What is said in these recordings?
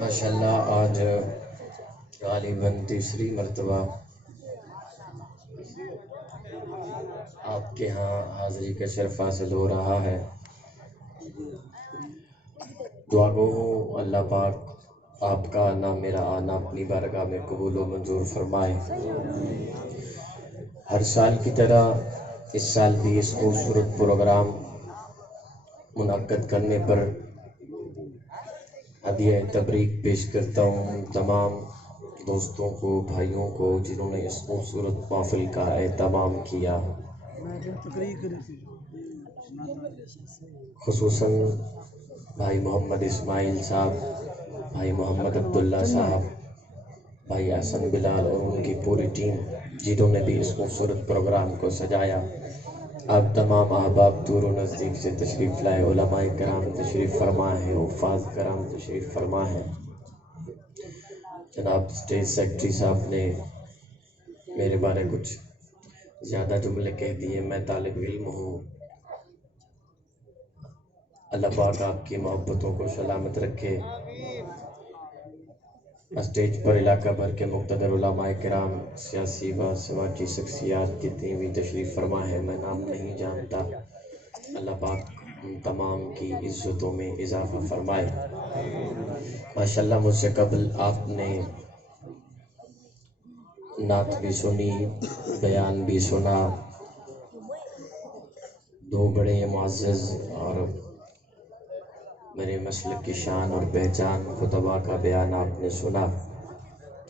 ماشاءاللہ آج غالباً تیسری مرتبہ آپ کے ہاں حاضری کا شرف حاصل ہو رہا ہے۔ دعا گو ہوں اللہ پاک آپ کا آنا میرا آنا اپنی بارگاہ میں قبول و منظور فرمائے۔ ہر سال کی طرح اس سال بھی اس خوبصورت پروگرام منعقد کرنے پر ہدیہ تبریک پیش کرتا ہوں تمام دوستوں کو، بھائیوں کو جنہوں نے اس خوبصورت محفل کا اہتمام کیا، خصوصاً بھائی محمد اسماعیل صاحب، بھائی محمد عبداللہ صاحب، بھائی احسن بلال اور ان کی پوری ٹیم جنہوں نے بھی اس خوبصورت پروگرام کو سجایا۔ آپ تمام احباب دور و نزدیک سے تشریف لائے، علماء کرام تشریف فرما ہیں، حفاظ کرام تشریف فرما ہیں۔ جناب اسٹیج سیکرٹری صاحب نے میرے بارے کچھ زیادہ جملے کہہ دیے، میں طالب علم ہوں۔ اللہ پاک آپ کی محبتوں کو سلامت رکھے۔ اسٹیج پر علاقہ بھر کے مقتدر علماء کرام، سیاسی و سماجی شخصیات جتنی بھی تشریف فرما ہے، میں نام نہیں جانتا، اللہ پاک ان تمام کی عزتوں میں اضافہ فرمائے۔ ماشاءاللہ مجھ سے قبل آپ نے نعت بھی سنی، بیان بھی سنا، دو بڑے معزز اور میرے مسلک کی شان اور پہچان خطبہ کا بیان آپ نے سنا۔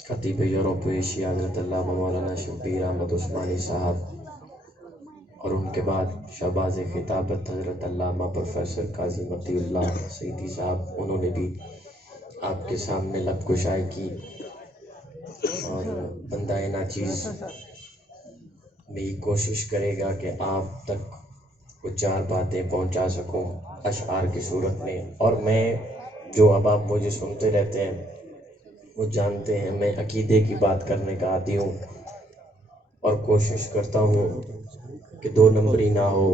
خطیب یورپ و ایشیا حضرت علامہ مولانا شبیر احمد عثمانی صاحب، اور ان کے بعد شہباز خطابت حضرت علامہ پروفیسر قاضی مطیع اللہ سعیدی صاحب، انہوں نے بھی آپ کے سامنے لب کشائی کی، اور بندہ ناچیز بھی کوشش کرے گا کہ آپ تک کچھ چار باتیں پہنچا سکوں اشعار کی صورت میں۔ اور میں جو اب آپ مجھے سنتے رہتے ہیں وہ جانتے ہیں میں عقیدے کی بات کرنے کا عادی ہوں، اور کوشش کرتا ہوں کہ دو نمبری نہ ہو،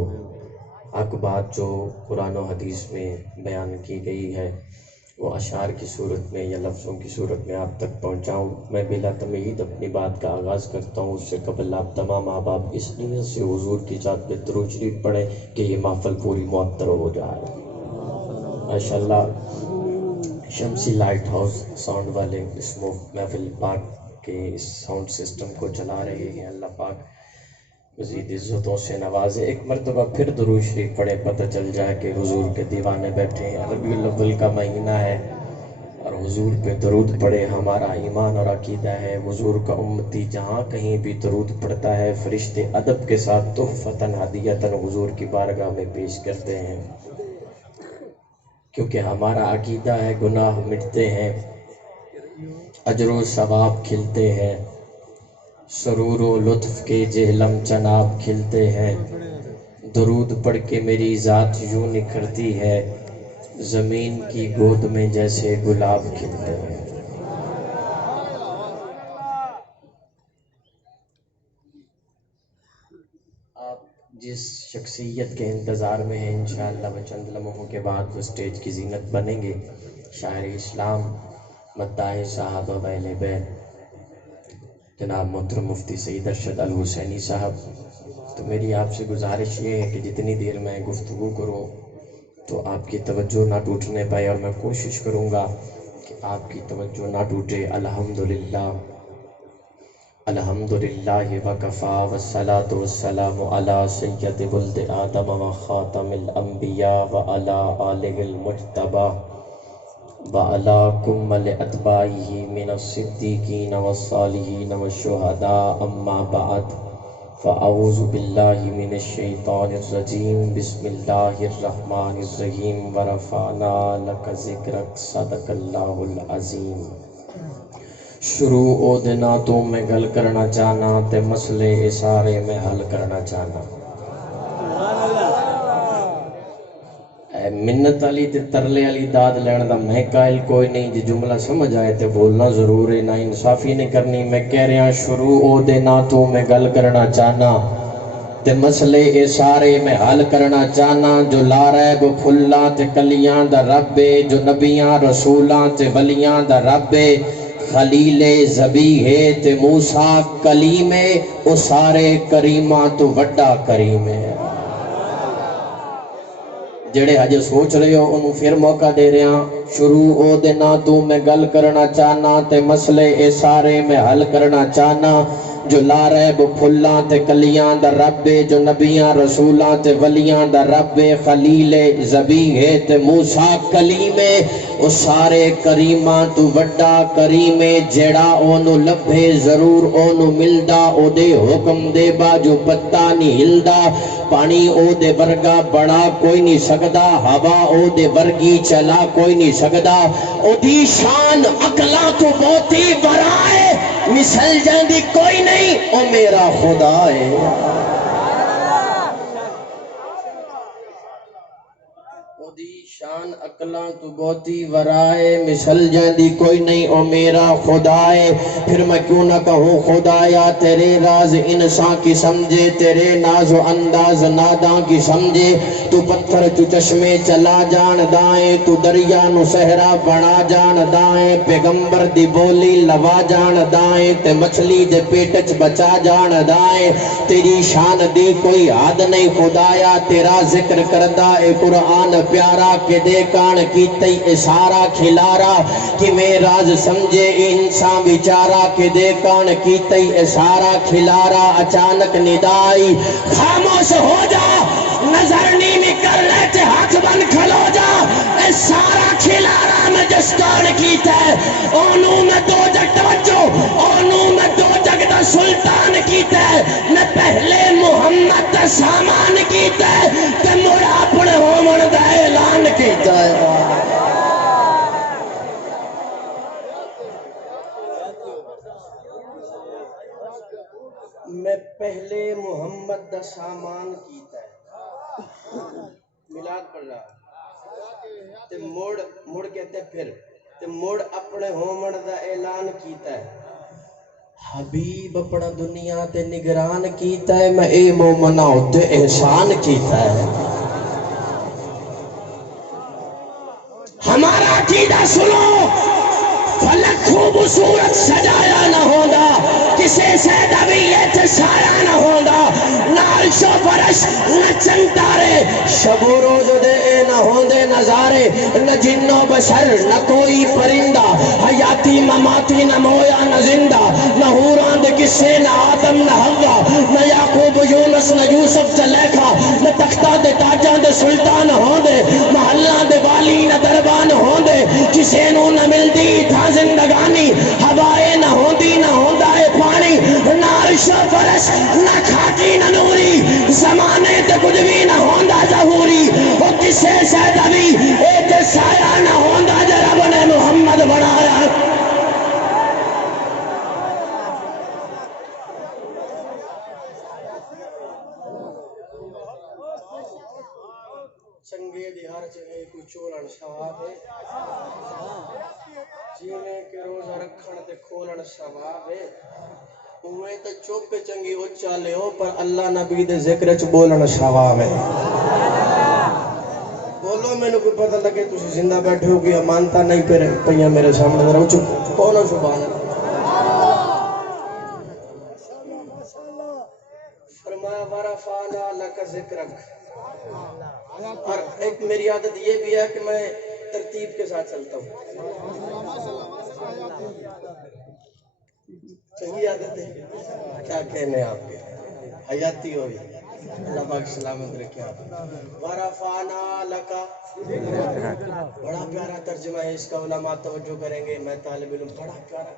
حق بات جو قرآن و حدیث میں بیان کی گئی ہے وہ اشعار کی صورت میں یا لفظوں کی صورت میں آپ تک پہنچاؤں۔ میں بلا تمہید اپنی بات کا آغاز کرتا ہوں، اس سے قبل آپ تمام احباب اس نیت سے حضور کی ذات پہ درود شریف پڑھیں کہ یہ محفل پوری معطر ہو جائے۔ ماشاءاللہ شمسی لائٹ ہاؤس ساؤنڈ والے اس محفل پاک کے اس ساؤنڈ سسٹم کو چلا رہے ہیں، اللہ پاک مزید عزتوں سے نوازے۔ ایک مرتبہ پھر درود شریف پڑھے، پتہ چل جائے کہ حضور کے دیوانے بیٹھے ہیں۔ ربیع الاول کا مہینہ ہے اور حضور پہ درود پڑھے ہمارا ایمان اور عقیدہ ہے۔ حضور کا امتی جہاں کہیں بھی درود پڑھتا ہے، فرشتے ادب کے ساتھ تحفتاً ہدیتاً حضور کی بارگاہ میں پیش کرتے ہیں، کیونکہ ہمارا عقیدہ ہے گناہ مٹتے ہیں، اجر و ثواب کھلتے ہیں، سرور و لطف کے جہلم چناب کھلتے ہیں، درود پڑھ کے میری ذات یوں نکھرتی ہے، زمین کی گود میں جیسے گلاب کھلتے ہیں۔ آپ جس شخصیت کے انتظار میں ہیں انشاءاللہ وہ چند لمحوں کے بعد وہ سٹیج کی زینت بنیں گے۔ شاعر اسلام مداح صاحب اہل بیت جناب محترم مفتی سعید ارشد الحسینی صاحب، تو میری آپ سے گزارش یہ ہے کہ جتنی دیر میں گفتگو کروں تو آپ کی توجہ نہ ٹوٹنے پائے، اور میں کوشش کروں گا کہ آپ کی توجہ نہ ٹوٹے۔ الحمدللہ الحمدللہ وکفا والصلاة والسلام علی سید ولد آدم و خاتم الانبیاء وعلی آلہ المجتبی وعلی کمل اتباعہ من الصدیقین والصالحین والشہداء، اما بعد فاعوذ باللہ من الشیطان الرجیم، بسم اللہ الرحمن الرحیم، ورفعنا لک ذکرک، صدق اللہ العظیم۔ شروع او دینا تو میں گل کرنا چاہنا تے مسئلے سارے میں حل کرنا چاہنا۔ منت علی تے ترلے علی داد لین دا میں قائل کوئی نہیں، جی جملہ سمجھ آئے تے بولنا ضرور ہے، نہ انصافی نہیں کرنی۔ میں کہہ رہا شروع او دینا تو میں گل کرنا چاہنا تے مسئلے اے سارے میں حل کرنا چاہنا جو لا ریب پھلاں تے کلیاں دا رب جو نبیاں رسولاں تے ولیاں دا رب خلیل ذبیح تے موسیٰ کلیم او سارے کریماں تو وڈا کریم ہے جڑے ہجے سوچ رہے ہو انہوں پھر موقع دے رہے ہیں شروع او دینا تو میں گل کرنا چاہنا تے مسئلے اے سارے میں حل کرنا چاہنا جو لا ریب پھلاں تے کلیاں دا رب جو نبیاں رسولاں تے ولیاں دا رب خلیل ذبیح تے موسیٰ کلیم او سارے کریماں تو وڈا کریم جڑا اونوں لبھے ضرور اونوں ملدا او دے حکم دے با جو پتہ نہیں ہلدا پانی او دے ورگا بڑا کوئی نہیں سکدا ہوا او دے ورگی چلا کوئی نہیں سکدا او دی شان عقلاں تو بہتی برائے مثل جاندی کوئی نہیں او میرا خدا ہے او دی شان عقلاں تو بہتی ورائے مثل جاندی کوئی نہیں او میرا خدا ہے پھر میں کیوں نہ کہوں خدایا تیرے راز انسان کی سمجھے تیرے ناز و انداز ناداں کی سمجھے تو پتھر تو چشمے چلا جان دائیں تو دریا نو صحرا بنا جان دائیں پیغمبر دی بولی لوا جان دائیں تے مچھلی دے پیٹچ بچا جان دائیں تیری شان دی کوئی حد نہیں خدایا تیرا ذکر کردہ اے قرآن پیارا کہ دیکھان کی تی اشارہ کھلارا کہ میں راز سمجھے انسان بیچارہ کہ دیکھان کی تی اشارہ کھلارا اچانک ندائی خاموش ہو جا نظر نہیں نکل رہے تھے ہاتھ بن کھلو جا اے سارا کھلارا میں جسکان کیتا ہے اونوں میں دو جگ توجہ اونوں میں دو جگ دا سلطان کیتا ہے میں پہلے محمد دا سامان کیتا ہے کہ مڑا اپنے ہومن دا اعلان کیتا ہے میں پہلے محمد دا سامان کیتا ہے ملاد پڑھ رہا تے مڑ کہتے پھر تے مڑ اپنے ہومن دا اعلان کیتا ہے حبیب اپنا دنیا تے نگران کیتا ہے میں اے مومنہ تے احسان کیتا ہے ہمارا عقیدہ سنو فلک خوبصورت سجایا نہ ہوگا کسے سے دویت سایہ نہ ہوگا نہ عرش و فرش نہ چنتارے شب و روز دے نہ ہوندے نظارے نہ جن و بشر نہ کوئی پرندہ حیاتی مماتی نہ مویا نہ زندہ نہ حوراند کسے نہ آدم نہ حوا نہ یعقوب یونس نہ یوسف زلیخا نہ تختہ دے تاجاں دے سلطان ہوندے محلہ دے والی نہ دربان ہوندے کسے نو نہ ملدی تھا زندگانی ہوائے نہ ہوندی نہ ہوندا ہے پانی نہ عرش و فرش نہ کھاٹی نہ نوری زمانے تے کچھ بھی نہ ہوندا ظہوری وہ کسے شاید ابھی ایک سایہ نہ ہوندا جو رب نے محمد بنایا چنگے دی ہر جگہ کوئی چولن ثواب ہے جینے کے روزہ رکھن تے کھولن ثواب ہے اوے تے چوک چنگی اچا لے ہو پر اللہ نبی دے ذکر چ بولن ثواب ہے بولو میں نے کوئی پتہ لگے تسی زندہ بیٹھے ہو کہ مانتا نہیں پہ پہیاں میرے سامنے ذرا اچھو کون ہو سبحان فرمایا ورفعنا لک ذکرک اور ایک میری عادت یہ بھی ہے کہ میں ترتیب کے ساتھ چلتا ہوں چنگی عادت ہے کیا کہنے آپ کے حیاتی ہوئی اللہ پاک سلامت رکھے آپ ورفعنا لکا بڑا پیارا ترجمہ ہے اس کا علماء توجہ کریں گے میں طالب علم بڑا پیارا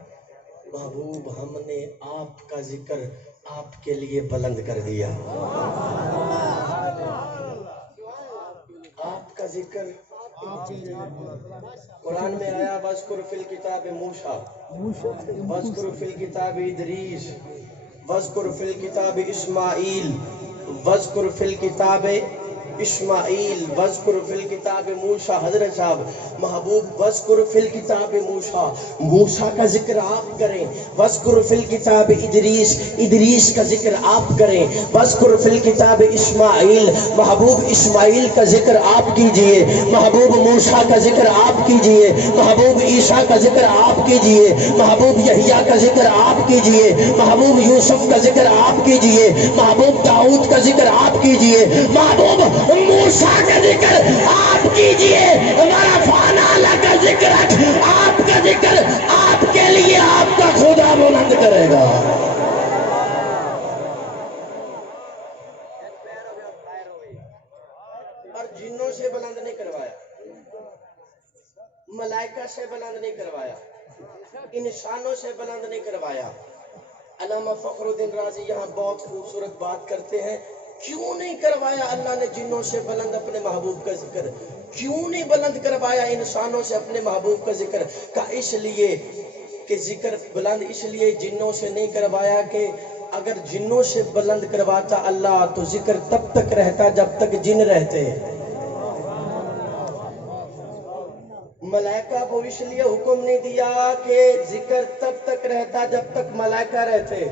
محبوب ہم نے آپ کا ذکر آپ کے لیے بلند کر دیا آپ کا ذکر قرآن میں آیا وَاذْكُرْ فِي الْكِتَابِ موسیٰ وَاذْكُرْ فِي الْكِتَابِ ادریس وَاذْكُرْ فِي الْكِتَابِ اسماعیل وَاذْكُرْ فِي الْكِتَابِ اسماعیل وذکر فی الکتاب موسیٰ، حضرت صاحب محبوب وذکر فی الکتاب موسیٰ، موسیٰ کا ذکر آپ کریں، وذکر فی الکتاب ادریس، ادریس کا ذکر آپ کریں، وذکر فی الکتاب اسماعیل، محبوب اسماعیل کا ذکر آپ کیجئے، محبوب موسیٰ کا ذکر آپ کیجئے، محبوب عیسیٰ کا ذکر آپ کیجئے، محبوب یحییٰ کا ذکر آپ کیجئے، محبوب یوسف کا ذکر آپ کیجئے، محبوب داؤد کا ذکر آپ کیجئے، محبوب موسیٰ کا ذکر آپ کیجئے، ہمارا فانا کا ذکر آپ کا ذکر آپ کے لیے آپ کا خدا بلند کرے گا۔ اور جنوں سے بلند نہیں کروایا، ملائکہ سے بلند نہیں کروایا، انسانوں سے بلند نہیں کروایا۔ علامہ فخر الدین رازی یہاں بہت خوبصورت بات کرتے ہیں، کیوں نہیں کروایا اللہ نے جنوں سے بلند اپنے محبوب کا ذکر؟ کیوں نہیں بلند کروایا انسانوں سے اپنے محبوب کا ذکر؟ کہا اس لیے کہ ذکر بلند اس لیے جنوں سے نہیں کروایا کہ اگر جنوں سے بلند کرواتا اللہ تو ذکر تب تک رہتا جب تک جن رہتے۔ ملائکہ کو اس لیے حکم نہیں دیا کہ ذکر تب تک رہتا جب تک ملائکہ رہتے،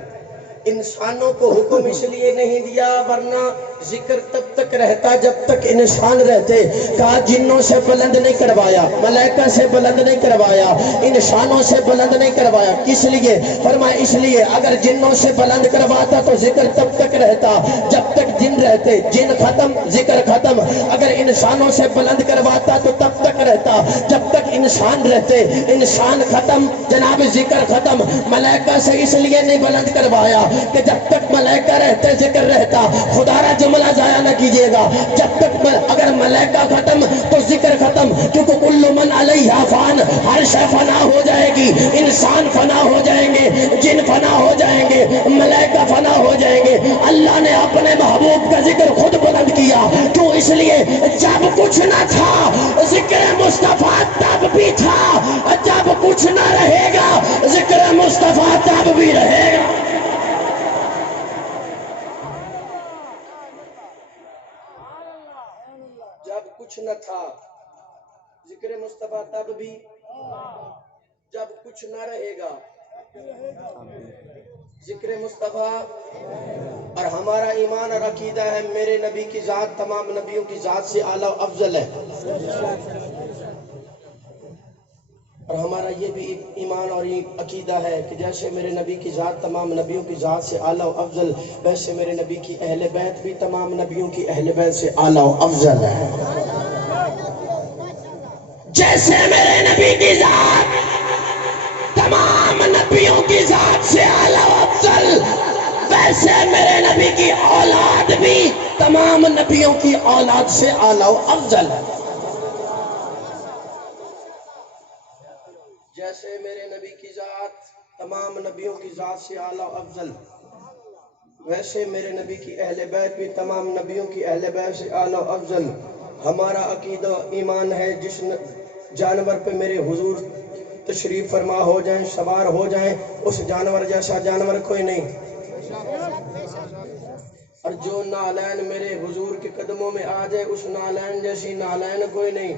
انسانوں کو حکم اس لیے نہیں دیا ورنہ ذکر تب تک رہتا جب تک انسان رہتے۔ کہا جنوں سے بلند نہیں کروایا، ملائکہ سے بلند نہیں کروایا، انسانوں سے بلند نہیں کروایا، کس لیے؟ فرمایا اس لیے اگر جنوں سے بلند کرواتا تو ذکر تب تک رہتا جب تک جن رہتے، جن ختم ذکر ختم۔ اگر انسانوں سے بلند کرواتا تو تب تک رہتا جب تک انسان رہتے، انسان ختم جناب ذکر ختم۔ ملائکہ سے اس لیے نہیں بلند کروایا کہ جب تک ملائکہ رہتے ذکر رہتا۔ خدا را جملہ ضائع نہ کیجئے گا، جب تک اگر ملائکہ ختم تو ذکر ختم، کیونکہ کل من علیہا فان، ہر شے فنا ہو جائے گی، انسان فنا ہو جائیں گے، جن فنا ہو جائیں گے، ملائکہ فنا ہو جائیں گے۔ اللہ نے اپنے محبوب کا ذکر خود بلند کیا، کیوں؟ اس لیے جب کچھ نہ تھا ذکر مصطفیٰ تب بھی تھا، جب کچھ نہ رہے گا ذکر مصطفیٰ تب بھی رہے گا۔ جب کچھ نہ تھا ذکر مصطفیٰ تب بھی، جب کچھ نہ رہے گا ذکر مصطفیٰ۔ اور ہمارا ایمان اور عقیدہ ہے میرے نبی کی ذات تمام نبیوں کی ذات سے اعلیٰ و افضل ہے، اور ہمارا یہ بھی ایمان اور عقیدہ ہے کہ جیسے میرے نبی کی ذات تمام نبیوں کی ذات سے اعلیٰ و افضل، ویسے میرے نبی کی اہل بیت بھی تمام نبیوں کی اہل بیت سے اعلیٰ و افضل ہے۔ جیسے میرے نبی کی ذات تمام نبیوں کی ذات سے اعلیٰ و افضل، ویسے میرے نبی کی اولاد بھی تمام نبیوں کی اولاد سے اعلیٰ و افضل ہے۔ جیسے میرے نبی کی ذات تمام نبیوں کی ذات سے اعلیٰ و افضل، ویسے میرے نبی کی اہل بیت بھی تمام نبیوں کی اہل بیت سے اعلیٰ و افضل۔ ہمارا عقیدہ ایمان ہے جس جانور پہ میرے حضور تشریف فرما ہو جائیں، سوار ہو جائیں، اس جانور جیسا جانور کوئی نہیں، اور جو نالین میرے حضور کے قدموں میں آ جائے اس نالین جیسی نالین کوئی نہیں۔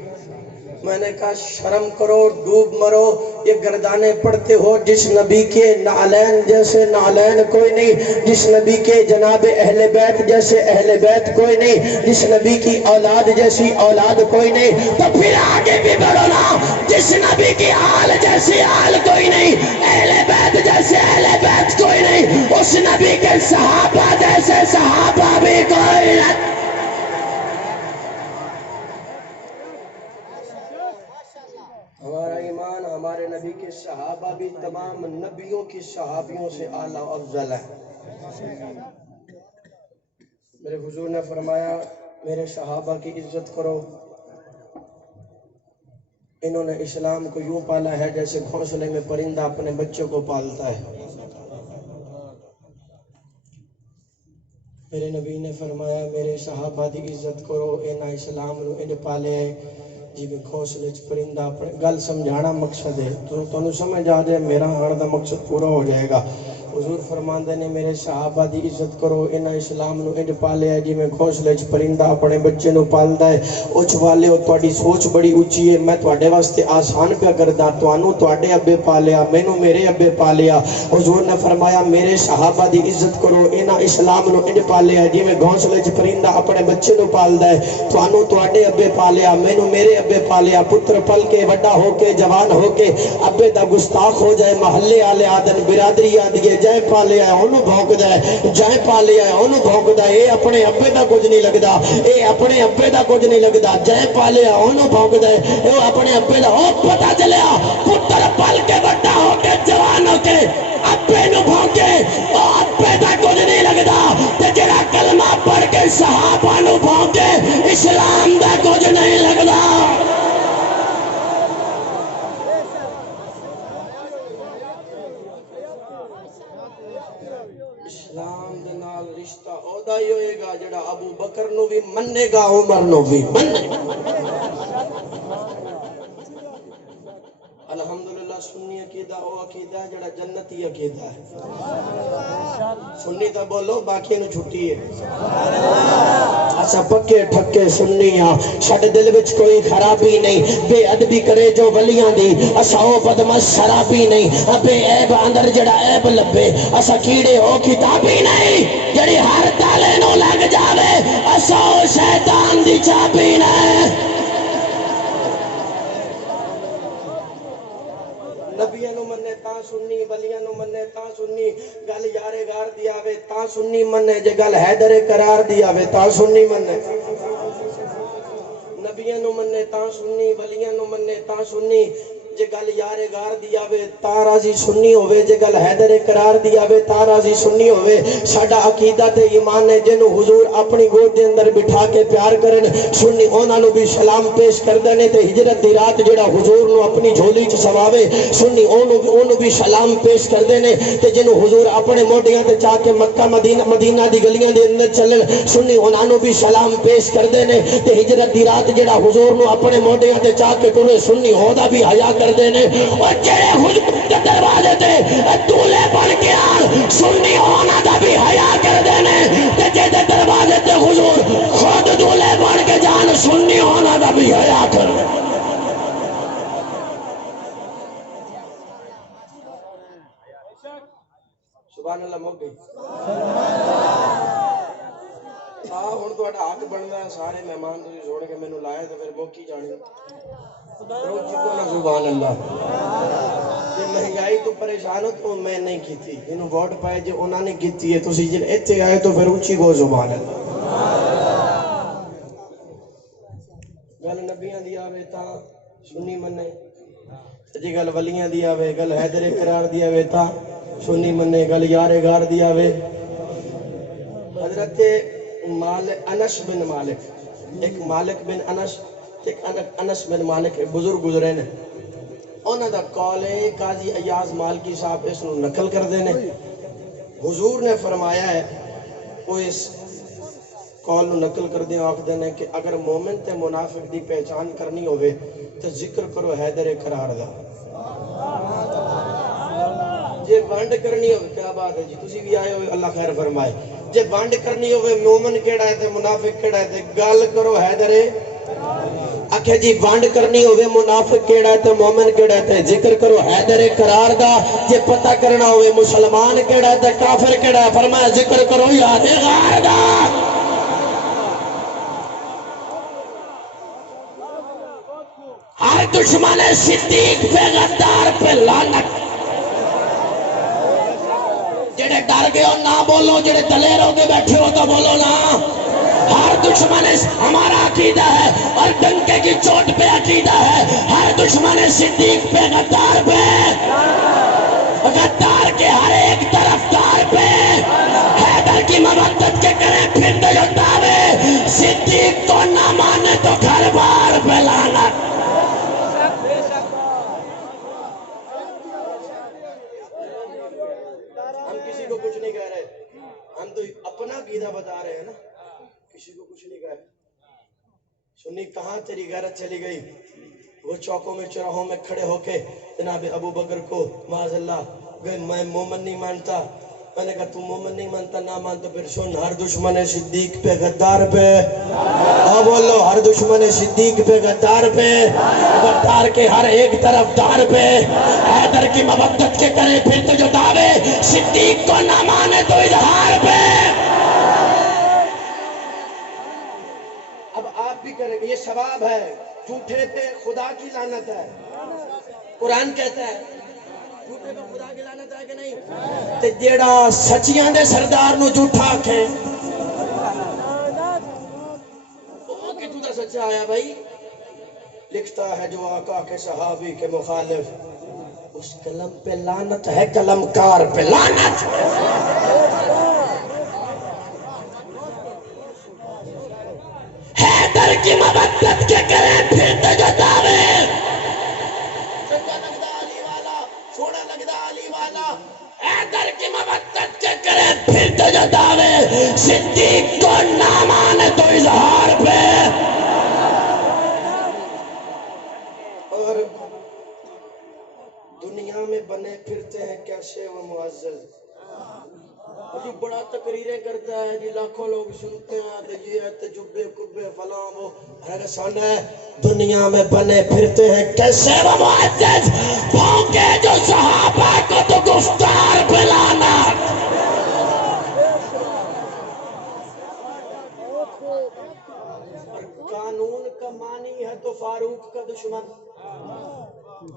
میں نے کہا شرم کرو، ڈوب مرو، یہ گردانے پڑھتے ہو، جس نبی کے نالین جیسے نالین کوئی نہیں، جس نبی کے جناب اہل بیت جیسے اہل بیت کوئی نہیں، جس نبی کی اولاد جیسی اولاد کوئی نہیں، تو پھر آگے بھی بڑھو نا، جس نبی کی آل جیسی آل کوئی نہیں، اہل بیت جیسے اہل بیت کوئی نہیں، اس نبی کے صحابہ جیسے صحابہ بھی کوئی نہیں۔ ہمارا ایمان ہمارے نبی کے صحابہ بھی تمام نبیوں کی صحابیوں سے اعلیٰ و افضل ہے۔ میرے حضور نے فرمایا میرے صحابہ کی عزت کرو، انہوں نے اسلام کو یوں پالا ہے جیسے گھونسلے میں پرندہ اپنے بچوں کو پالتا ہے۔ میرے نبی نے فرمایا میرے صحابہ دی عزت کرو، انہاں اسلام نو انج پالے جی میں گھونسلے چ پرندہ اپنے، گل سمجھانا مقصد ہے، تو سمجھ آ جائے میرا آن دا مقصد پورا ہو جائے گا۔ حضور فرماندے نے میرے صحابہ دی عزت کرو انہاں اسلام نو انج پالیا جی میں گھونسلے وچ پرندہ اپنے بچے نو پالدا ہے اچ والےو تہاڈی سوچ بڑی اونچی ہے میں تواڈے واسطے آسان پیا کردا تانوں تواڈے ابے پالیا مینوں میرے ابے پالیا حضور نے فرمایا میرے صحابہ دی عزت کرو انہاں اسلام نو انج پالیا جی میں گھونسلے وچ پرندہ اپنے بچے نو پالدا ہے تانوں تواڈے ابے پالیا مینوں میرے ابے پالیا پتر پل کے وڈا ہو کے جوان ہو کے ابے دا گستاخ ہو جائے محلے والے آدن برادری آدھیے جائے پالے آئے انہوں بھونک دائے جائے پالے آئے انہوں بھونک دائے اے اپنے ابے دا کچھ نہیں لگدا اے اپنے ابے دا کچھ نہیں لگدا جائے پالے آئے انہوں بھونک دائے اے اپنے ابے دا او پتا چلیا پتر پل کے بڑا ہو کے جوان ہو کے ابے نو بھونکے او ابے دا کچھ نہیں لگدا تے جڑا کلمہ پڑھ کے صحابہ نو بھونکے اسلام دا کچھ نہیں لگدا اسلام دے نال رشتہ اودا ہی ہوئے گا جڑا ابو بکر نو بھی مننے گا عمر نو بھی مننے الحمدللہ سنی عقیدہ او عقیدہ ہے جڑا جنتی عقیدہ ہے سنی تا بولو باقی نو چھٹی ہے اچھا پکے ٹھکے سنیاں شڈ دل وچ کوئی خرابی نہیں بے ادبی کرے جو ولیاں دی اسا او بدمش شرابی نہیں بے عیب اندر جڑا عیب لبے اسا کیڑے ہو کتابی نہیں جڑی ہر تالے نو لگ جاوے اسا او شیطان دی چابی نہیں نبیاں نو مننے تاں سنی ولیاں نو مننے تاں سنی گل یارے گار دی آوے تاں سنی مننے جے گل حیدر قرار دی آوے تاں سنی مننے نبیاں نو مننے تاں سنی ولیاں نو مننے تاں سنی جے گل یارے گار دی آوے تاں راضی سنی ہوئے جے گل حیدر قرار دی آوے تاں راضی سنی ہوئے ساڈا عقیدہ تے ایمان ہے جنوں حضور اپنی گود دے اندر بٹھا کے پیار کرن سنی انہاں نو بھی سلام پیش کردے نے تے ہجرت دی رات جڑا حضور نو اپنی جھولی چ سواوے سنی اونوں بھی سلام پیش کردے نے تے جنوں حضور اپنے موڈیاں تے چا کے مکہ مدینہ دی گلیاں دے اندر چلن سنی انہاں نو بھی سلام پیش کردے نے تے ہجرت دی رات جڑا حضور نو اپنے موڈیاں تے چا کے ٹرے سنی ہودا بھی حیا کردے نے اور جڑے حضور دے دروازے تے دولے بن کے آن سنی ہونا دا بھی حیا کردے نے تے جڑے دروازے تے حضور خود دولے بن کے جان سنی ہونا دا بھی حیا کردے سبحان اللہ مک گئی ہن تہاڈا حق بندا ہے سارے مہمان تسی چھوڑ کے مینوں لائے تے پھر موکی جانی سبحان اللہ جے مہنگائی تو پریشان ہو تو میں نہیں کیتی جنوں ووٹ پائے جے انہاں نے کیتی ہے تسی جے ایتھے آئے تو پھر اونچی کو سبحان اللہ گل نبیاں دی آوے تاں سنی مننے جے گل ولیاں دی آوے گل حیدر قرار دی آوے تاں سنی مننے گل یارے گار دی آوے حضرت انس بن مالک ایک مالک بن انس ایک انس بن مالک بزرگ گزرے نے انہاں دا قول ہے قاضی ایاز مالکی صاحب اس نو نقل کر دے نے حضور نے فرمایا ہے وہ اس قول نو نقل کر دے آکھدے نے کہ اگر مومن تے منافق دی پہچان کرنی ہوئے تو ذکر کرو حیدر قرار دا جے بانڈ کرنی ہوئے کیا بات ہے جی تسی بھی آئے ہوئے اللہ خیر فرمائے جے بانڈ کرنی ہوئے مومن کیڑا ہے تے منافق کیڑا ہے تے گل کرو حیدر آکھے جی بانڈ کرنی ہوئے منافق کیڑا ہے تے مومن کیڑا ہے تے ذکر کرو حیدر قرار دا جے پتہ کرنا ہوئے مسلمان کیڑا ہے تے کافر کیڑا ہے فرمایا ذکر کرو یاد غار دا ہر دشمن صدیق پہ غدار پہ لعنت جڑے ڈر گئے ہو نہ بولو جڑے دلیر ہو کے بیٹھے ہو تو بولو نا ہر دشمن ہمارا عقیدہ ہے اور ڈنکے کی چوٹ پہ عقیدہ ہے ہر دشمن صدیق پہ غدار پہ غدار کے ہر ایک طرفدار پہ حیدر کی مودت کے کریں پھر دل دعوے صدیق کو نہ مانے تو گھر بار پہ لعنت اپنا عقیدہ بتا رہے ہیں نا کسی کو کچھ نہیں کہا سنی کہاں تیری غیرت چلی گئی وہ چوکوں میں چوراہوں میں کھڑے ہو کے جناب ابو بکر کو معاذ اللہ میں مومن نہیں مانتا میں نے کہا تم مومن نہیں مانتا نہ مانتا پھر سن، ہر دشمن صدیق پہ غدار پہ، بولو ہر دشمن صدیق پہ غدار پہ، غدار کے ہر ایک طرف دار پہ، حیدر کی محبت کے کرے پھر تو جو دعوے، صدیق کو نہ مانے تو اظہار پہ۔ اب آپ بھی کریں گے، یہ ثواب ہے، جھوٹے پہ خدا کی لعنت ہے، قرآن کہتا ہے جھوٹے پہ خدا کی لعنت ہے کہ نہیں؟ تے جیڑا سچیاں دے سردار نو جھوٹا آکھے وہ کتوں دا سچا آیا بھائی؟ لکھتا ہے جو آقا کے صحابی کے مخالف، اس قلم پہ لعنت ہے، قلم کار پہ لعنت۔ حیدر کی مبدت کے کریں پھر تو جو دعوے، چنگا لگدا علی والا، سونا لگدا علی والا، حیدر کی مبدت کے کریں پھر تو جو دعوے، صدیق کو نہ مانے تو اظہار پہ۔ اور دنیا میں بنے پھرتے ہیں کیسے وہ معزز، جی بڑا تقریریں کرتا ہے جی، لاکھوں لوگ سنتے ہیں تو یہ ہے تجربے کبے فلاں وہ سن ہے، دنیا میں بنے پھرتے ہیں کیسے وہ معزز، بھونکے جو صحابہ کو تو گفتار پہ لعنت۔ قانون کا مانی ہے تو فاروق کا دشمن،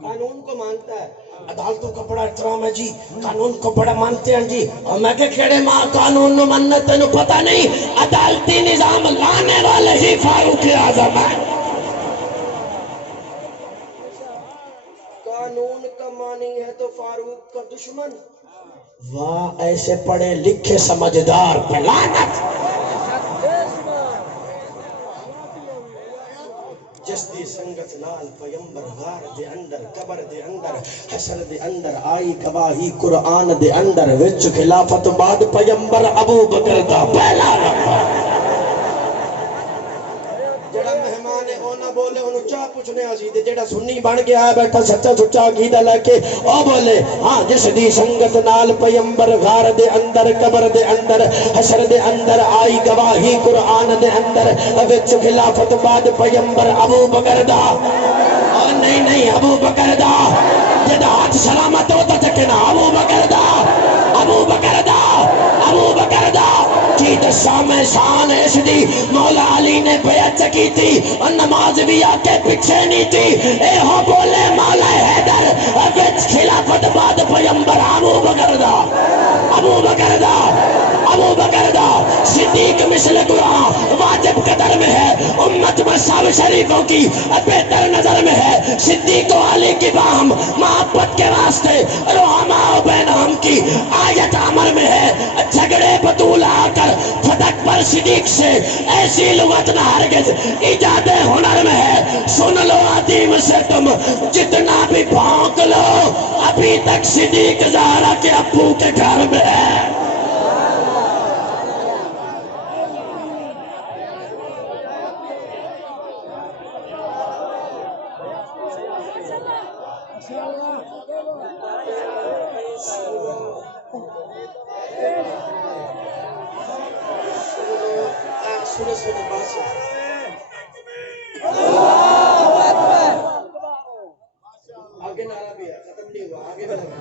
قانون کو مانتا ہے، عدالتوں کا بڑا احترام ہے جی، قانون کو بڑا مانتے ہیں جی، اور میں کہ کھڑے ماں قانون نو منت تینوں پتہ نہیں، عدالتی نظام لانے والے ہی فاروق اعظم ہے۔ قانون کا مانی ہے تو فاروق کا دشمن، واہ ایسے پڑھے لکھے سمجھدار پہ لعنت۔ جس دی سنگت نال پیمبر غار دے اندر، قبر دے اندر، حشر دے اندر، آئی گواہی قرآن دے اندر، وچ خلافت بعد پیمبر ابو بکر دا پہلا نمبر۔ جڑا مہمان ہے او نہ بولے انہوں چاہ پوچھنے آسی دے، جڑا سنی بن گیا ہے بیٹھا سچا سچا عقیدہ لے کے او بولے ہاں، جس دی سنگت نال پیمبر غار دے اندر، قبر دے اندر، حشر دے اندر، آئی گواہی قرآن دے اندر، وچ خلافت بعد پیمبر ابو بکر دا، اور نہیں ابو بکر دا، جدا ہاتھ سلامت ہوتا چکنا، ابو بکر دا، ابو بکر دا، ابو بکر دا، کی دشا میں شان اس دی، مولا علی نے بیعت کی تھی اور نماز بھی آکے پیچھے نہیں تھی، اے ہو بولے مولا حیدر وچ خلافت بعد پیمبر ابو بکر دا، ابو بکر دا، ابو بکر دا، صدیق مثل قرآن واجب قدر میں ہے، امت مصحف شریفوں کی بہتر نظر میں ہے، صدیق و علی کی باہم محبت کے واسطے رحماء بینہم کی آیت عمر میں ہے، جھگڑے بطول آ کر فتح پر صدیق سے ایسی لغت نہ ہرگز ایجاد ہنر میں ہے، سن لو عظیم سے تم جتنا بھی بھونک لو، ابھی تک صدیق زہرا کے ابو کے گھر میں ہے۔ سنے بات آگے نعرہ بھی ہے، ختم نہیں ہوا، آگے بڑھیں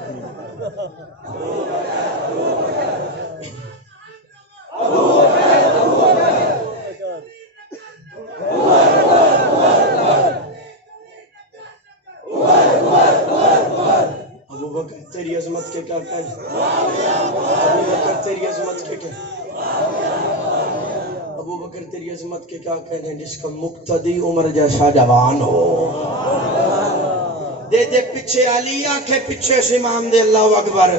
ابو بکر تیری عظمت کے کیا کہنے، ابو بکر تیری عظمت کے کیا، ابو بکر تیری عظمت کے کیا کہنے، جس کا مقتدی عمر جیسا جوان ہو، دے دے پیچھے علی آنکھیں پیچھے سے امام دے اللہ اکبر۔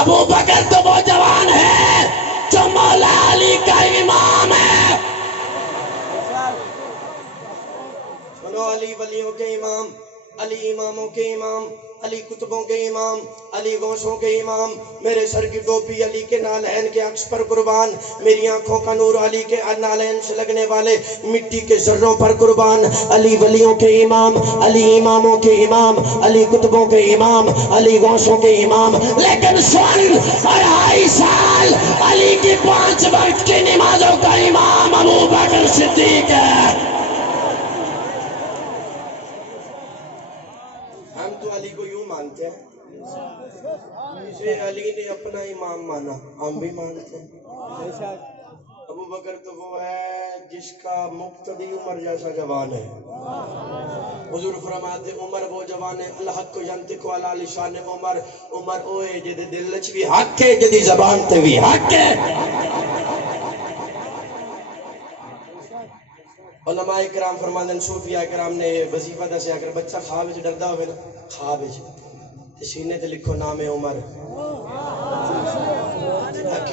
ابو بکر تو وہ جوان ہے جو مولا علی کا امام ہے، سنو علی ولیوں کے امام، علی اماموں کے امام، علی کتبوں کے امام، علی گوشوں کے امام، میرے سر کی ٹوپی علی کے نالین کے عکس پر قربان، میری آنکھوں کا نور علی کے نالین سے لگنے والے مٹی کے ذروں پر قربان، علی ولیوں کے امام، علی اماموں کے امام، علی کتبوں کے امام، علی گوشوں کے امام، لیکن سن 2.5 سال علی کی 5 وقت کی نمازوں کا امام ابو بکر صدیق ہے۔ ہم تو علی کو یوں مانتے ہیں، جسے علی نے اپنا امام مانا ہم بھی مانتے ہیں۔ ابو بکر تو وہ ہے جس کا مقتدی عمر جیسا جوان ہے۔ حضور فرماتے عمر وہ جوان ہے الحق ینطق علی لسان عمر، عمر اوے جدے دل وچ بھی حق ہے جدی زبان تے بھی حق ہے۔ علماء کرام فرماتے ہیں صوفیاء کرام نے وظیفہ دسیا اگر بچہ خواب وچ ڈردا ہوئے نا، خواب وچ تے سینے تے لکھو نام عمر،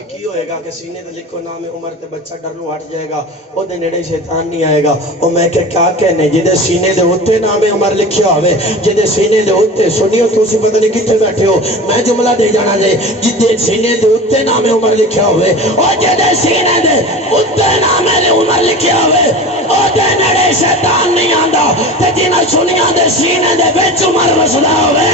کی ہوئے گا کہ سینے تے لکھو نام عمر تے بچہ ڈرنوں ہٹ جائے گا، او دے نیڑے شیطان نہیں آئے گا۔ او میں کہ کیا کہنے جدے سینے دے اوتے نام عمر لکھیا ہوئے، جدے سینے دے اوتے سنیو تسی پتہ نہیں کتنے بیٹھے ہو، میں جملہ دے جانا دے، جدے سینے دے اوتے نام عمر لکھیا ہوئے، او جدے سینے دے اوتے نام عمر لکھیا ہوئے، او دے نیڑے شیطان نہیں آندا، تے جنہاں سنیاں دے سینے دے وچ عمر وسدا ہوئے۔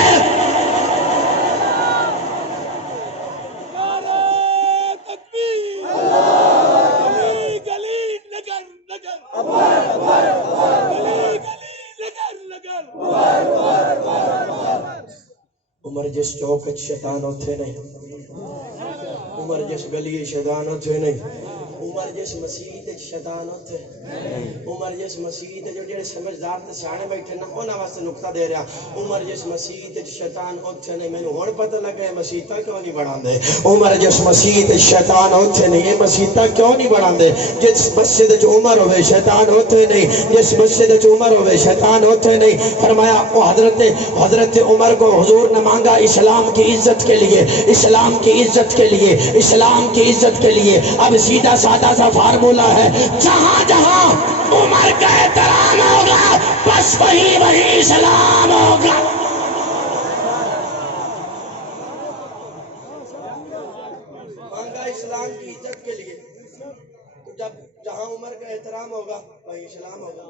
عمر جس چوک شیطان ہوتے نہیں، عمر جس گلی شیطان ہوتے نہیں، عمر جس مسیح شیطان ہوتے، عمر جس مسیح جو جڑے سمجھدار تے سیانے بیٹھے نا انہاں واسطے نقطہ دے رہا، عمر جس مسیح شیطان ہوتے نہیں، مینوں ہن پتہ لگا ہے مسیحتا کیوں نہیں بڑھاندے، عمر جس مسیح شیطان ہوتے نہیں، یہ مسیحتا کیوں نہیں بڑھاندے، جس مسجد وچ عمر ہوئے شیطان ہوتے نہیں، جس مسجد وچ عمر ہوئے شیطان ہوتے نہیں۔ فرمایا وہ حضرت عمر کو حضور نے مانگا اسلام کی عزت کے لیے، اسلام کی عزت کے لیے، اسلام کی عزت کے لیے۔ اب سیدھا سادہ سا فارمولہ ہے، جہاں جہاں عمر کا احترام ہوگا بس وہی وہی اسلام ہوگا۔ مانگا اسلام کی عزت کے لیے، تو جب جہاں عمر کا احترام ہوگا وہی اسلام ہوگا۔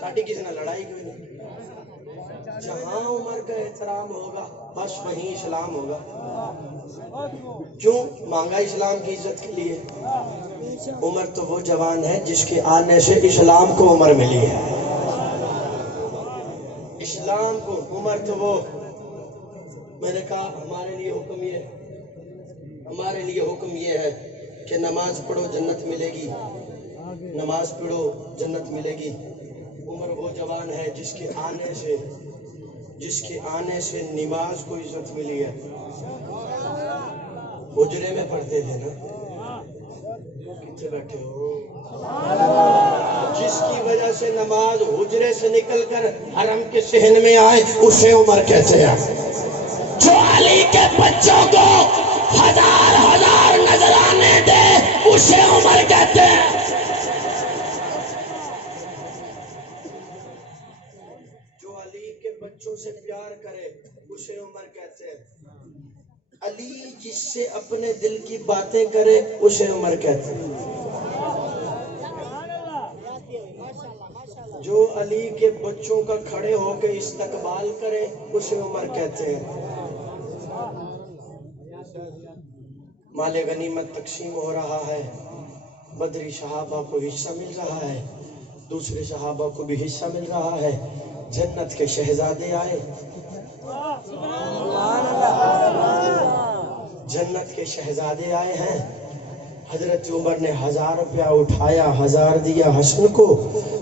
ساڈی کسی نے لڑائی کوئی نہیں، جہاں عمر کا احترام ہوگا بس وہیں اسلام ہوگا۔ کیوں مانگا اسلام کی عزت کے لیے؟ عمر تو وہ جوان ہے جس کے آنے سے اسلام کو عمر ملی ہے، اسلام کو عمر تو وہ، میں نے کہا ہمارے لیے حکم یہ ہے کہ نماز پڑھو جنت ملے گی، نماز پڑھو جنت ملے گی۔ عمر وہ جوان ہے جس کے آنے سے نماز کو عزت ملی ہے۔ حجرے میں پڑھتے تھے نا، کتنے بیٹھے ہو، جس کی وجہ سے نماز حجرے سے نکل کر حرم کے صحن میں آئے اسے عمر کہتے ہیں۔ جو علی کے بچوں کو ہزار ہزار نذرانے دے اسے عمر کہتے ہیں۔ بچوں سے پیار کرے اسے عمر کہتے ہیں۔ علی جس سے اپنے دل کی باتیں کرے اسے عمر کہتے ہیں۔ جو علی کے بچوں کا کھڑے ہو کے استقبال کرے اسے عمر کہتے ہیں۔ مال غنیمت تقسیم ہو رہا ہے، بدری صحابہ کو حصہ مل رہا ہے، دوسرے صحابہ کو بھی حصہ مل رہا ہے، جنت کے شہزادے آئے، جنت کے شہزادے آئے ہیں۔ حضرت عمر نے 1000 روپیہ اٹھایا، 1000 دیا حسن کو،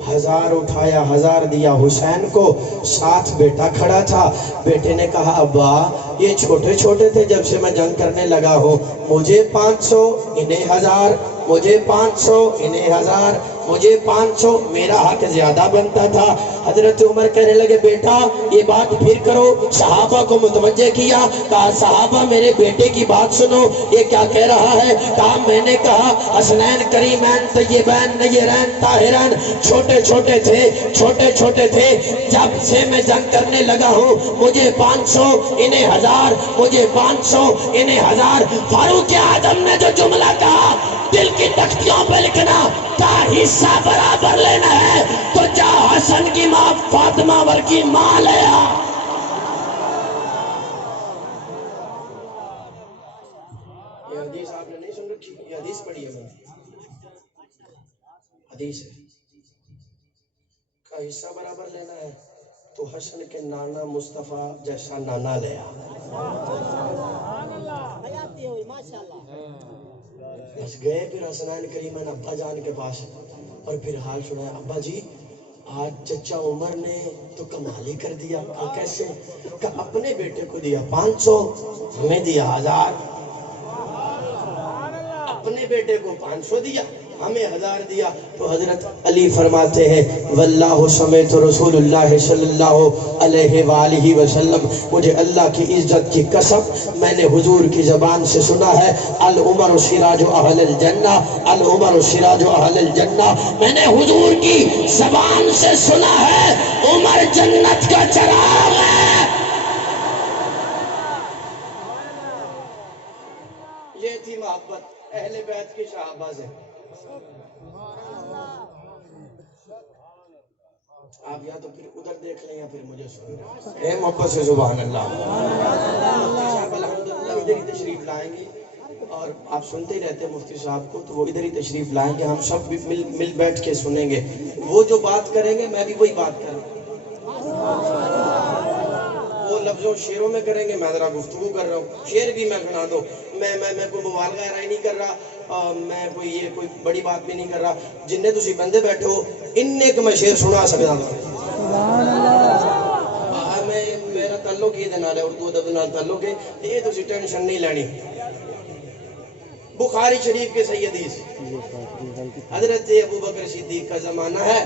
1000 اٹھایا، 1000 دیا حسین کو، ساتھ بیٹا کھڑا تھا۔ بیٹے نے کہا ابا یہ چھوٹے چھوٹے تھے جب سے میں جنگ کرنے لگا ہوں، مجھے 500 انہیں 1000، مجھے 500 انہیں 1000، مجھے 500 میرا حق زیادہ بنتا تھا۔ حضرت عمر کہنے لگے بیٹا یہ بات پھر کرو، صحابہ کو متوجہ کیا، کہا صحابہ میرے بیٹے کی بات سنو، یہ کیا کہہ رہا ہے؟ کہا میں نے کہا حسنین کریمین طیبین نیرین طاہرین چھوٹے چھوٹے تھے، جب سے میں جنگ کرنے لگا ہوں مجھے 500 انہیں 1000، مجھے 500 انہیں 1000۔ فاروق اعظم نے جو جملہ کہا دل کی تختیوں پہ لکھنا، کا حصہ برابر لینا ہے تو جا حسن کی ماں فاطمہ ور کی ماں لے آ۔ یہ حدیث آپ نے نہیں سن رکھی، یہ حدیث پڑھی ہے میں نے، حدیث ہے، کا حصہ برابر لینا ہے تو حسن کے نانا مصطفیٰ جیسا نانا لے آ۔ بس گئے پھر حسنین کریمین ابا جان کے پاس اور پھر حال سنایا، ابا جی آج چچا عمر نے تو کمال ہی کر دیا۔ کہا کیسے؟ کہا اپنے بیٹے کو دیا 500، ہمیں دیا 1000، اپنے بیٹے کو 500 دیا، ہمیں 1000 دیا۔ تو حضرت علی فرماتے ہیں واللہ سمیت رسول اللہ صلی اللہ علیہ وآلہ وسلم، مجھے اللہ کی عزت کی قسم میں نے حضور کی زبان سے سنا ہے، العمر سراج اہل الجنہ، العمر سراج اہل الجنہ، میں نے حضور کی زبان سے سنا ہے عمر جنت کا چراغ ہے۔ یہ تھی محبت اہل بیت کی صحابہ سے۔ آپ یا تو پھر ادھر دیکھ لیں یا پھر مجھے سن لیں۔ اے محبت سے سبحان اللہ۔ مفتی صاحب الحمدللہ ادھر ہی تشریف لائیں گے اور آپ سنتے ہی رہتے ہیں مفتی صاحب کو، تو وہ ادھر ہی تشریف لائیں گے، ہم سب بھی مل بیٹھ کے سنیں گے، وہ جو بات کریں گے میں بھی وہی بات کروں گا، وہ لفظوں شعروں میں کریں گے، میں ذرا گفتگو کر رہا ہوں، شعر بھی میں سنا دو، میں کوئی مبالغہ رائے نہیں کر رہا، میں کوئی بڑی بات بھی نہیں کر رہا، جنہیں تسی بندے بیٹھے ہو انہیں کہ میں شعر سنا سکتا ہوں۔ میرا تعلق یہ دنال ہے، اردو ادب دنال تعلق ہے، یہ تسی ٹینشن نہیں لینی۔ بخاری شریف کے صحیح حدیث، حضرت ابو بکر صدیق کا زمانہ ہے،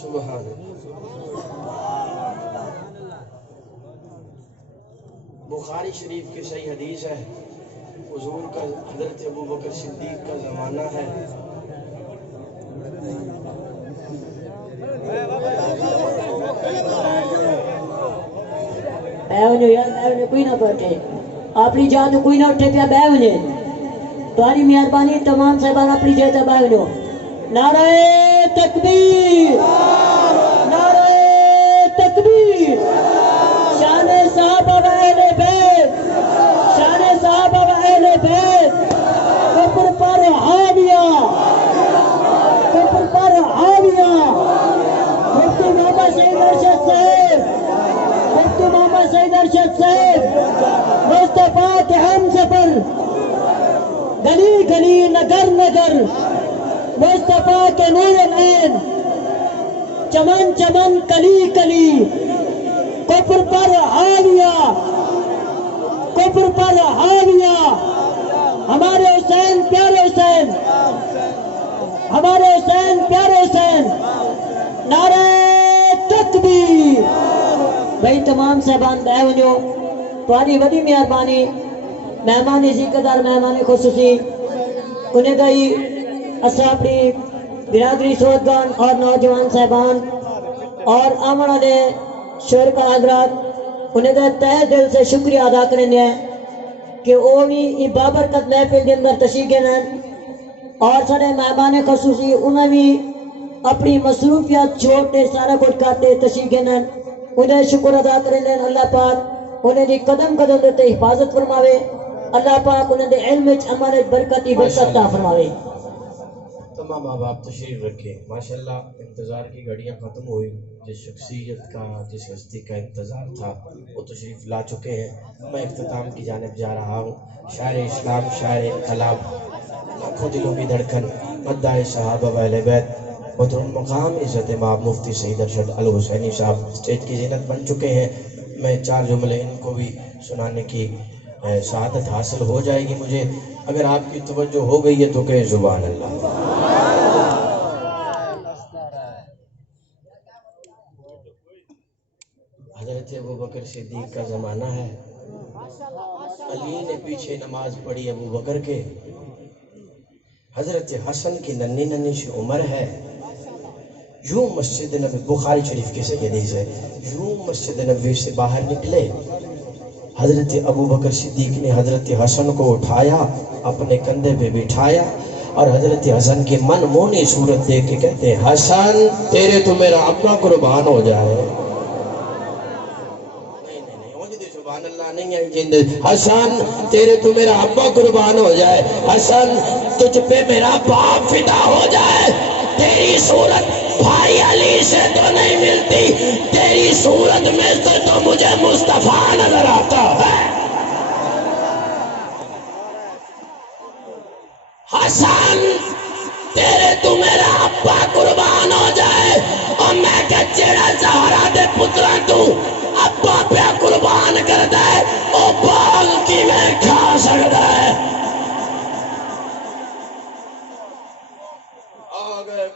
سبحان اللہ، بخاری شریف کی صحیح حدیث ہے، حضور کا حضرت ابو بکر صدیق کا زمانہ ہے، بیونو یار بیونو کوئی نہ بیٹھے، اپنی جان کوئی نہ اٹھے پیا بیونے، تمہاری مہربانی تمام صاحبان اپنی جیتا بیونو۔ نعرہ تکبیر، نعرہ تکبیر، شان صحابہ و اہل بیت، شان صحابہ و اہل بیت، کفر پر حاویہ، کفر پر حاویہ، مفتی محمد سعید ارشد صاحب، مفتی محمد سعید ارشد صاحب، مصطفیٰ کے ہم سفر، گلی گلی نگر نگر، مصطفیٰ کے نور العین، چمن چمن کلی کلی، کفر پر حاویہ، کفر پر حاویہ، ہمارے حسین پیارے حسین، ہمارے حسین پیارے حسین، نعرہ تکبیر۔ بھائی تمام صاحبان بہ ونجو، تمہاری وڈی مہربانی، مہمان ذکردار مہمان خصوصی انہیں گئی اسا اپنی برادری سودگان اور نوجوان صاحبان اور آمن والے شرکا حضرات انہیں گئے تہ دل سے شکریہ ادا کرنے ہیں کہ وہ بھی بابرکت محفل کے اندر تشریف گئے اور سارے مہمان خصوصی انہیں بھی اپنی مصروفیات چھوڑتے سارا کچھ کرتے تشریف گئے، انہیں شکر ادا کرنے اللہ پاک انہیں دی قدم قدم دیتے حفاظت فرماوے، اللہ پاک انہیں دے علم عمل برکتی برکت عطا فرماوے۔ تمام ماں باپ تشریف رکھے، ماشاءاللہ انتظار کی گھڑیاں ختم ہوئی، جس شخصیت کا جس ہستی کا انتظار تھا وہ تشریف لا چکے ہیں، میں اختتام کی جانب جا رہا ہوں۔ شاعر اسلام، شاعر انقلاب، لاکھوں دلوں کی دھڑکن، مداح صحابہ و اہل بیت، محترم مقام عزت مآب مفتی سعید ارشد الحسینی صاحب اسٹیج کی زینت بن چکے ہیں۔ میں 4 جملے ان کو بھی سنانے کی سعادت حاصل ہو جائے گی مجھے۔ اگر آپ کی توجہ ہو گئی ہے تو کہیں سبحان اللہ۔ حضرت ابوبکر صدیق کا زمانہ ہے، علی نے پیچھے نماز پڑھی ابو بکر کے، حضرت حسن کی ننھی ننھی سی عمر ہے، یوں مسجد نبی، بخاری شریف کی سیدی سے، یوں مسجد نبی سے باہر نکلے، حضرت ابوبکر صدیق نے حضرت حسن کو اٹھایا، اپنے کندھے پہ بٹھایا، اور حضرت حسن کی من مونی صورت دیکھ کے کہتے ہیں حسن تیرے تو میرا ابا قربان ہو جائے۔ سبحان اللہ نہیں ہے جند، حسن تیرے تو میرا ابا قربان ہو جائے، حسن تجھ پہ میرا باپ فدا ہو جائے، تیری صورت بھائی علی سے تو نہیں ملتی، تیری صورت میں سے تو مجھے مصطفیٰ نظر آتا ہے۔ حسن تیرے تو میرا ابا قربان ہو جائے، اور میں کہ جیڑا زہرا دے پترا تو ابا پہ قربان کر دے، او باغ کی میں کھا سکتا ہے۔ آگے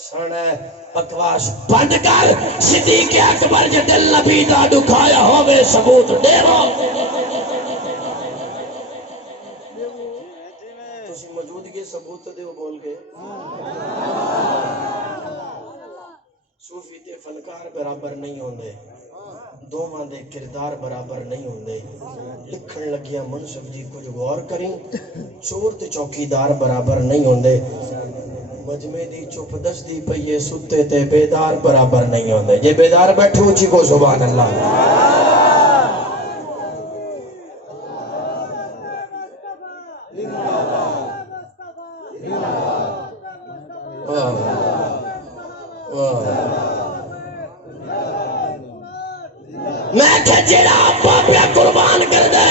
سنے بکواس بند کر، صدیق اکبر جے دل نبی دا دکھایا ہوئے ثبوت دے رو۔ تسی موجودگی ثبوت دے بول کے، صوفی تے فنکار برابر نہیں ہوندے، دوواں دے کردار برابر نہیں ہوندے، لکھن لگیا منصف جی کچھ غور کریں، چور تے چوکیدار برابر نہیں ہوندے، مجمع دی چپ دس دی پئیے ستے تے بیدار برابر نہیں ہوندے، یہ بیدار بیٹھے اچھی کو سبحان اللہ۔ میں کہ جیڑا ابا پہ قربان کر دے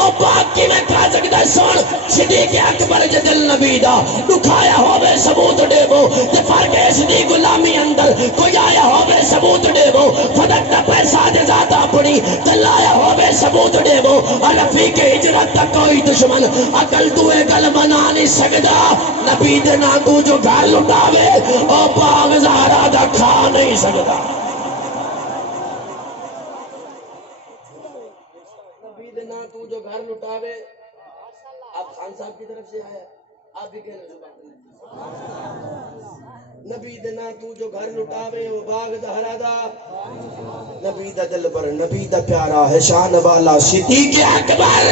او باقی میں کھا سکتا ہے۔ سن صدیق اکبر جے دل نبی دا دکھایا ہوئے ثبوت دے وہ، تے فرق اس دی غلامی اندر کوئی آیا ہوئے ثبوت دے وہ، فدق دا پیسہ دے ذات اپنی دلایا ہوئے ثبوت دے وہ، اور رفیق ہجرت تک کوئی دشمن عقل تو گل بنا نہیں سکتا، نبی دے نا تو جو گھر لٹاوے او باغ زہرا دا کھا نہیں سکتا۔ تو جو گھر لٹاوے، آپ خان صاحب کی طرف سے آیا، آپ بھی کہنا زبان نبی دنا تو جو گھر لٹاوے وہ باغ زہرا دا، نبی دا دل پر نبی دا پیارا ہے شان والا صدیق اکبر،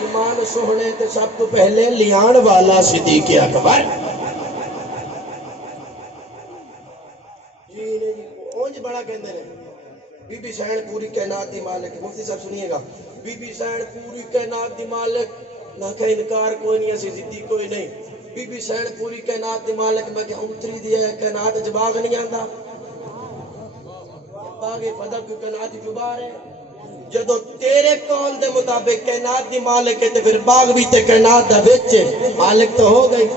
ایمان سوہنے تے سب تو پہلے لیان والا صدیق اکبر۔ جی اونج بڑا کہندے نے بی بی سین پوری کائنات دی مالک، مفتی صاحب سنیے گا، بی بی سین پوری کائنات دی مالک، نہ کہ انکار کوئی نہیں، ایسی ضدی کوئی نہیں، بی بی سین پوری کائنات دی مالک، میں کہ اتری دی ہے کائنات جباغ نہیں آندا، باغ فدق کی کائنات جبار ہے، جدو تیرے قول دے مطابق کائنات دی مالک ہے تو پھر باغ بھی تے کائنات دا وچ مالک تو ہو گئی۔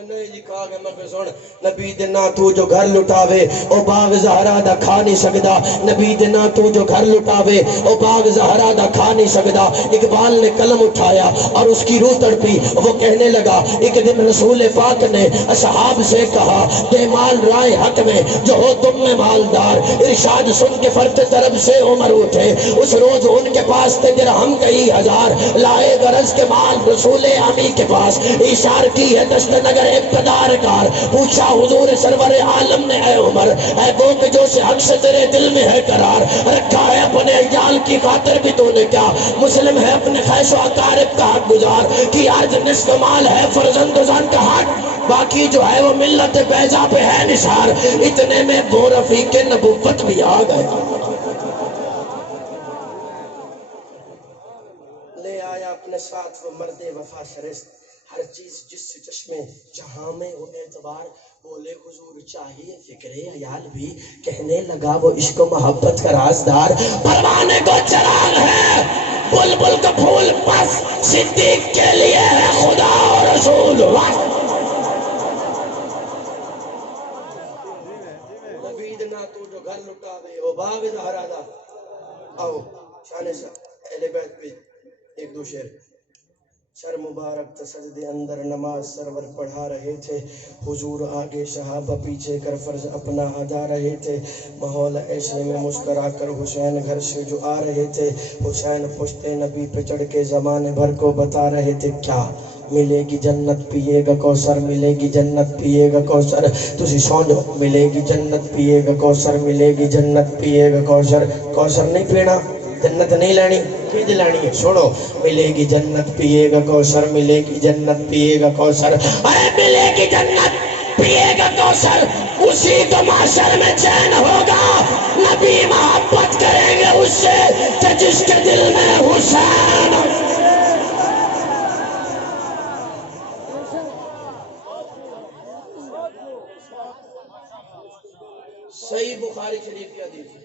نہیں جی کہا کہ میں سن نبی دینا تو جو گھر لٹاوے او باغ زہرا دا کھا نہیں سکدا، نبی دینا تو جو گھر لٹاوے او باغ زہرا دا کھا نہیں سکدا۔ اقبال نے قلم اٹھایا اور اس کی روح تڑپی، وہ کہنے لگا ایک دن رسول پاک نے اصحاب سے کہا دے مال رائے حق میں جو ہو تم میں مالدار، ارشاد سن کے فرد طرف سے عمر اٹھے، اس روز ان کے پاس تھے درہم کئی ہزار، لائے غرض کے مال رسول امی کے پاس، اشار کی ہے دست نگر اقتدار کار، پوچھا حضور سرور عالم نے اے عمر اے وہ کہ جو سے حق سے تیرے دل میں ہے قرار، رکھا ہے اپنے عیال کی خاطر بھی تو نے کیا، مسلم ہے اپنے خیش و اقارب کا حق گزار، کی عرض نصف مال ہے فرزند زن کا حق، باقی جو ہے وہ ملت بیضا پہ ہے نثار، اتنے میں وہ رفیق نبوت بھی آ گیا، لے آیا اپنے ساتھ وہ مرد وفا شرست، ہر چیز جس سے چشمے جہاں میں ہو اعتبار، بولے حضور چاہیے فکر عیال بھی، کہنے لگا وہ عشق و محبت کا رازدار، پروانے کو چراغ ہے بلبل کا پھول پس، صدیق کے لیے ہے خدا اور رسول وقت، نبی دینا تو جو گھر لٹاوے وہ باغ زہرا دا، آؤ شان اہل بیت پہ ایک دو شعر. سر مبارک تسجد اندر نماز سرور پڑھا رہے تھے، حضور آگے صحابہ پیچھے کر فرض اپنا ادا رہے تھے. ماحول ایسے میں مسکرا کر حسین گھر سے جو آ رہے تھے، حسین پشتے نبی پہ چڑھ کے زمانے بھر کو بتا رہے تھے کیا ملے گی جنت پیے گا کوثر، ملے گی جنت پیے گا کوثر. تسی سون ملے گی جنت پیے گا کوثر، ملے گی جنت پیے گا کوثر. کوثر نہیں پینا، جنت نہیں لانی، کیج لانی ہے. چھوڑو ملے گی جنت پیے گا کوثر، ملے گی جنت پیے گا کوثر. ارے ملے گی جنت پیے گا کوثر، اسی تو معاشر میں چین ہوگا. نبی محبت کریں گے اس سے کہ جس کے دل میں حسین. صحیح بخاری شریف کی حدیث ہے.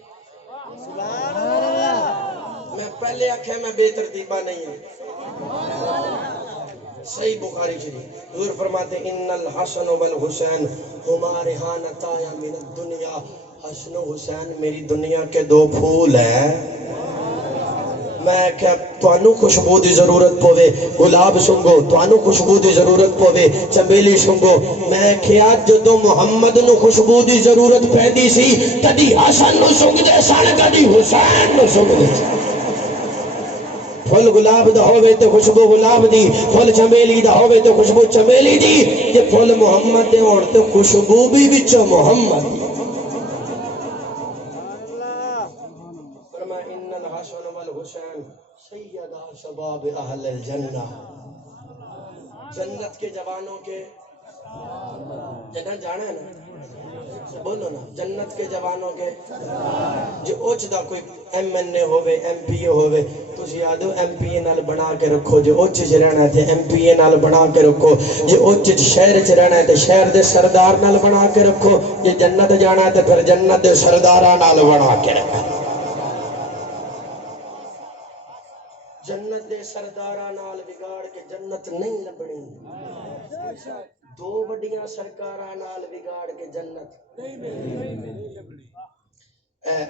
میں پہلے آکھے میں بے ترتیبہ نہیں ہوں. صحیح بخاری شریف حضور فرماتے ان الحسن والحسین ہما ریحانتایا من الدنیا. حسن و حسین میری دنیا کے دو پھول ہیں. میں کہ توانو خوشبو دی ضرورت پوے گلاب سنگو، توانو خوشبو دی ضرورت پوے چمیلی سنگو. میں کیا جدو محمد نو خوشبو دی ضرورت پیدی سی کدی حسن نو سنگ دے سن، کدی حسین نو سنگ دے سن. پھل گلاب دا ہوئے تو خوشبو گلاب دی، پھل چمیلی دا ہوئے تو خوشبو چمیلی دی. یہ پھل محمد دے اور تو خوشبو بھی بچو محمد دی. فرمایا ان الحسن والحسین سیدہ شباب اہل الجنہ. جنت کے جوانوں کے جنت جانا ہے نا، بولو نا جنت کے جوانوں کے جو اوچ دا کوئی ایم این اے ہوئے ایم پی اے ہوئے تسی آدھو ایم پی اے نال بنا کے رکھو. جو اوچ چ رہنا ہے ایم پی اے نال بنا کے رکھو. جو اوچ شہر چ رہنا ہے شہر دے سردار نال بنا کے رکھو. یہ جنت جانا ہے پھر جنت دے سرداراں نال بنا کے رکھو. جنت دے سرداراں نال بگاڑ کے جنت نہیں لبنی. دو بڑیاں سرکاراں نال بگاڑ کے جنت نہیں لبنی.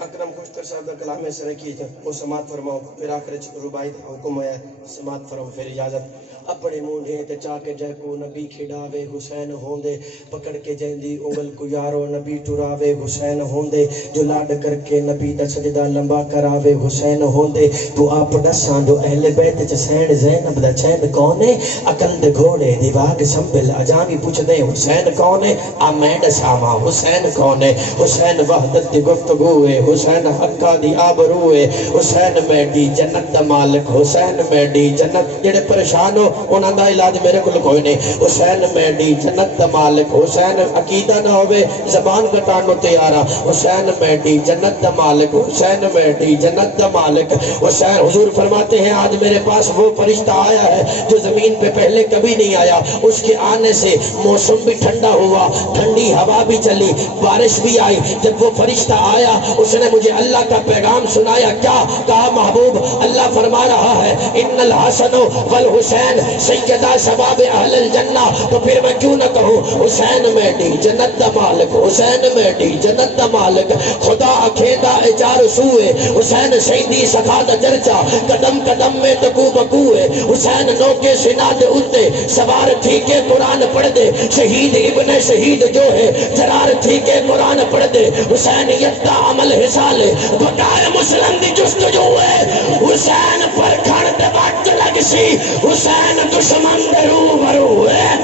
اکرم خوشتر صاحب دا کلام سر کی وہ سماعت فرماؤ. پھر آخر ربائی دا حکم ہے سماعت فرماؤ. پھر اجازت اپنے مونڈے تے چاہ کے جے کو نبی کھڑاوے حسین ہوندے، پکڑ کے جیندی انگل کو یارو نبی ٹراوے حسین ہوندے. جو لاڈ کر کے نبی دا سجدہ لمبا کراوے حسین ہوندے. تو آپ دساں جو اہل بیت چ سین زینب دا چین کونے، عقل دے گھوڑے دی واگ سنبھل اجامی پوچھ دے حسین کونے. آمین ساما حسین کونے. حسین وحدت دی گفتگو ہے، حسین حقہ دی آبرو ہے. حسین میڈی جنت دا مالک، حسین میڈی جنت. جڑے پریشان ہو انہاں دا علاج میرے کول کوئی نہیں. حسین میڈی جنت دا مالک. حسین عقیدہ نہ ہوئے زبان کٹانو تیارا. حسین میڈی جنت دا مالک، حسین میڈی جنت دا مالک. حسین حضور فرماتے ہیں آج میرے پاس وہ فرشتہ آیا ہے جو زمین پہ پہلے کبھی نہیں آیا. اس کے آنے سے موسم بھی ٹھنڈا ہوا، ٹھنڈی ہوا بھی چلی، بارش بھی آئی. جب وہ فرشتہ آیا اس نے مجھے اللہ کا پیغام سنایا. کیا کہا محبوب؟ اللہ فرما رہا ہے ان الحسن والحسین سیدہ شباب اہل الجنہ. تو پھر میں کیوں نہ کہوں حسین میڈی جنت دا مالک، حسین میڈی جنت دا مالک. خدا اکھیدا اجار سوئے حسین شہیدی سکھا دا چرچا، قدم قدم میں تکو بکوئے. حسین نو کے سنا دے اتے سوار تھی کے قرآن پڑھ دے. شہید ابن شہید جو ہے جرار تھی کے قرآن پڑھ دے. حسین یکتا عمل حسالے بقائے مسلم دی جستجو ہے. حسین پر کھڑ دے وقت لگ سی، حسین دشمن دے رو برو ہے.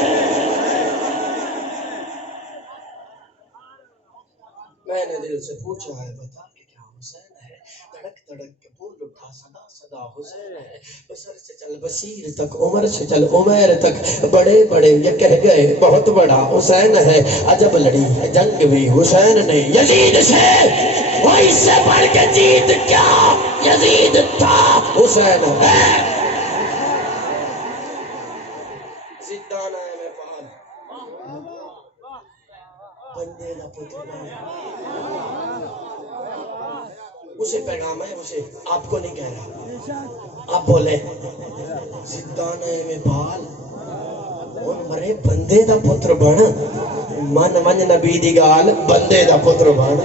میں نے دل سے پوچھا ہے بتا کہ کیا حسین ہے؟ تڑک تڑک کے بول اٹھا صدا صدا حسین ہے. بشر سے چل بشیر تک، عمر سے چل عمیر تک، بڑے بڑے یہ کہہ گئے بہت بڑا حسین ہے. عجب لڑی ہے جنگ بھی حسین نے یزید سے، وہ اس سے بڑھ کے جیت کیا یزید تھا حسین ہے. زدان آئے میں پہل بندے نہ پتر اسے پیغام ہے، اسے آپ کو نہیں کہہ رہا. آپ بولے زدانے میں بال ان مرے بندے دا پتر بن. من من نبی دی گال بندے دا پتر بن.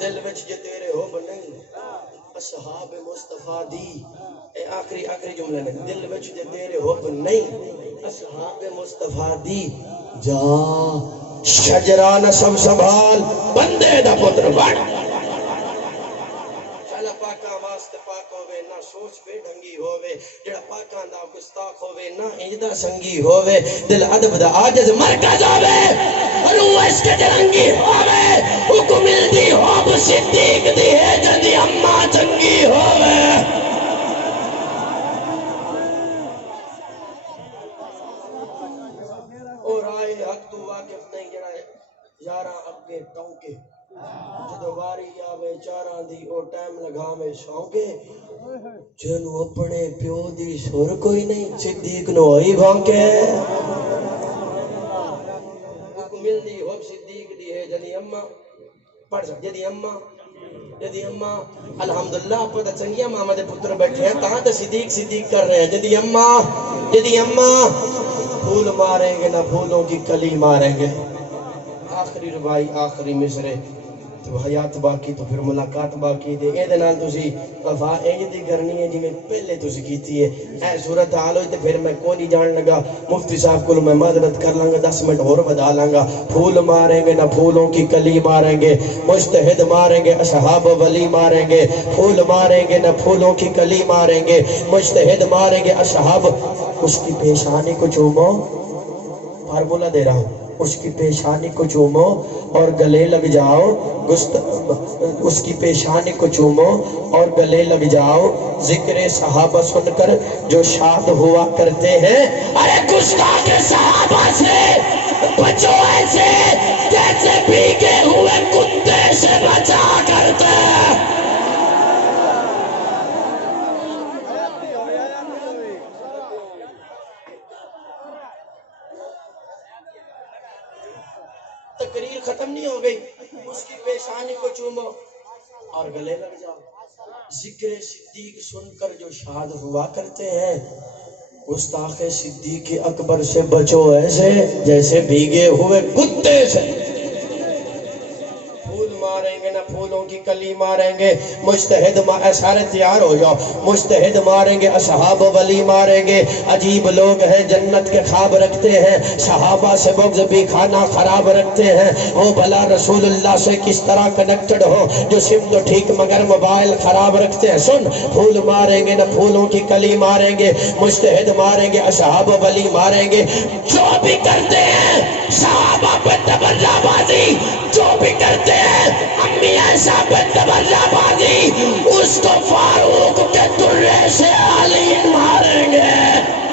دل وچ جے تیرے ہو بنے آخری جملے نے دل وچ جے تیرے حب نہیں اصحاب مصطفیٰ دی جا شجرہ نسب سنبھال بندے دا پتر بڑھ چلا پاکاں واسطے پاک ہووے نہ سوچ بے ڈھنگی ہووے جڑا پاکاں دا گستاخ ہووے نہ انجدا سنگی ہووے دل ادب دا عاجز مرکز ہووے روح عشق جرنگی ہووے حکم دی حب صدیق دی ہے جدی اماں چنگی ہووے اور آئے حق تو واقف نہیں جڑا یاراں اگے ٹونکے جدو واری آوے چاراں دی او ٹائم لگاوے شونکے جنو اپنے پیو دی سر کوئی نہیں صدیق نو ہوئی بھونکے حکمل دی حب صدیق دی ہے جدی اماں پڑھ سک جدی اماں الحمدللہ پتہ چنگیا ماما دے پتر بیٹھے ہیں کہاں تے صدیق کر رہے ہیں جدی اماں پھول ماریں گے نہ پھولوں کی کلی ماریں گے آخری ربائی آخری مصرے تو حیات باقی تو پھر ملاقات باقی دے اے دنال تسی وفا انج دی کرنی ہے جی میں پہلے تسی کیتی ہے اے صورت حال ہوئی تے پھر میں کو نہیں جان لگا مفتی صاحب کو میں معذرت کر لوں گا 10 منٹ اور بدا لوں گا پھول ماریں گے نہ پھولوں کی کلی ماریں گے مجتہد ماریں گے اصحاب ولی ماریں گے پھول ماریں گے نہ پھولوں کی کلی ماریں گے مجتہد ماریں گے اصحاب اس کی پیشانی کو چومو فارمولہ دے رہا ہوں اس کی پیشانی کو چومو اور گلے لگ جاؤ اس کی پیشانی کو چومو اور گلے لگ جاؤ ذکر صحابہ سن کر جو شاد ہوا کرتے ہیں ارے گستاخ صحابہ سے بچو ایسے جیسے بھیگے ہوئے کتے سے بچا کرتے ہیں تقریر ختم نہیں ہو گئی اس کی پیشانی کو چومو اور گلے لگ جاؤ ذکر صدیق سن کر جو شاد ہوا کرتے ہیں گستاخ صدیق اکبر سے بچو ایسے جیسے بھیگے ہوئے کتے سے پھول ماریں گے نہ پھولوں کی کلی ماریں گے مجتہد سارے تیار ہو جاؤ مجتہد ماریں گے اصحاب ولی ماریں گے عجیب لوگ ہیں جنت کے خواب رکھتے ہیں صحابہ سے بغض بھی کھانا خراب رکھتے ہیں وہ بھلا رسول اللہ سے کس طرح کنیکٹڈ ہو جو سم تو ٹھیک مگر موبائل خراب رکھتے ہیں سن پھول ماریں گے نہ پھولوں کی کلی ماریں گے مجتہد ماریں گے اصحاب ولی ماریں گے جو بھی کرتے ہیں صحابہ پہ تبرہ بازی جو بھی کرتے ہیں امی ایسا پہ تبرہ بازی اس کو فاروق کے درے سے علی ماریں گے